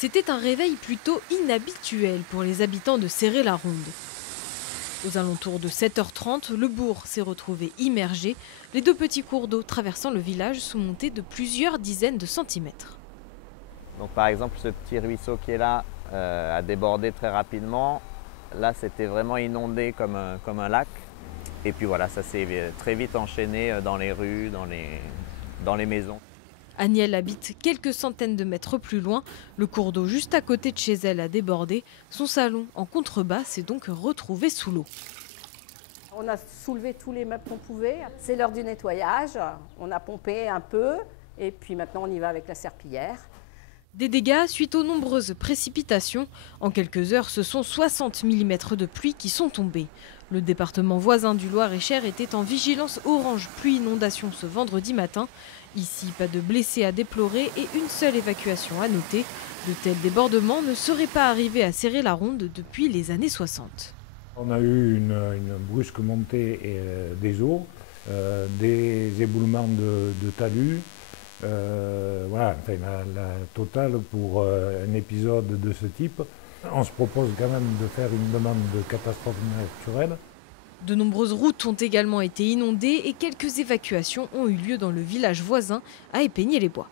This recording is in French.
C'était un réveil plutôt inhabituel pour les habitants de Céré-la-Ronde. Aux alentours de 7h30, le bourg s'est retrouvé immergé, les deux petits cours d'eau traversant le village sous montée de plusieurs dizaines de centimètres. Donc par exemple, ce petit ruisseau qui est là a débordé très rapidement. Là, c'était vraiment inondé comme un lac. Et puis voilà, ça s'est très vite enchaîné dans les rues, dans les maisons. Agnelle habite quelques centaines de mètres plus loin. Le cours d'eau juste à côté de chez elle a débordé. Son salon en contrebas s'est donc retrouvé sous l'eau. On a soulevé tous les meubles qu'on pouvait. C'est l'heure du nettoyage. On a pompé un peu et puis maintenant on y va avec la serpillière. Des dégâts suite aux nombreuses précipitations. En quelques heures, ce sont 60 mm de pluie qui sont tombés. Le département voisin du Loir-et-Cher était en vigilance orange pluie-inondation ce vendredi matin. Ici, pas de blessés à déplorer et une seule évacuation à noter. De tels débordements ne seraient pas arrivés à Céré-la-Ronde depuis les années 60. On a eu une brusque montée des eaux, des éboulements de talus. Voilà, enfin, la totale pour un épisode de ce type. On se propose quand même de faire une demande de catastrophe naturelle. De nombreuses routes ont également été inondées et quelques évacuations ont eu lieu dans le village voisin à Épegné-les-Bois.